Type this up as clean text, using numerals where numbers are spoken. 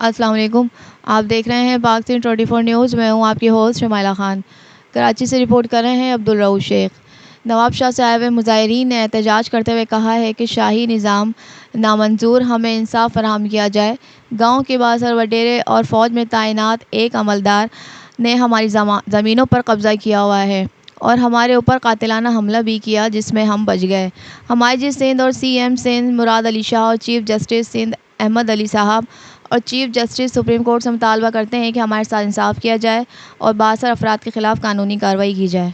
अस्सलाम वालेकुम। आप देख रहे हैं पाकिस्तान 24 न्यूज़। मैं हूं आपकी होस्ट शमाइला ख़ान। कराची से रिपोर्ट कर रहे हैं अब्दुल रऊफ़ शेख। नवाब शाह से आए हुए मुज़ाहिरीन ने एहतजाज करते हुए कहा है कि शाही निज़ाम नामंजूर, हमें इंसाफ फराहम किया जाए। गाँव के बासर वडेरे और फ़ौज में तैनात एक अमलदार ने हमारी ज़मीनों पर कब्ज़ा किया हुआ है और हमारे ऊपर कातिलाना हमला भी किया, जिसमें हम बच गए। हम IG सिंध और CM सिंध मुराद अली शाह और चीफ जस्टिस सिंध अहमद अली साहब और चीफ जस्टिस सुप्रीम कोर्ट से मुतालबा करते हैं कि हमारे साथ इंसाफ किया जाए और बासर अफराद के ख़िलाफ़ कानूनी कार्रवाई की जाए।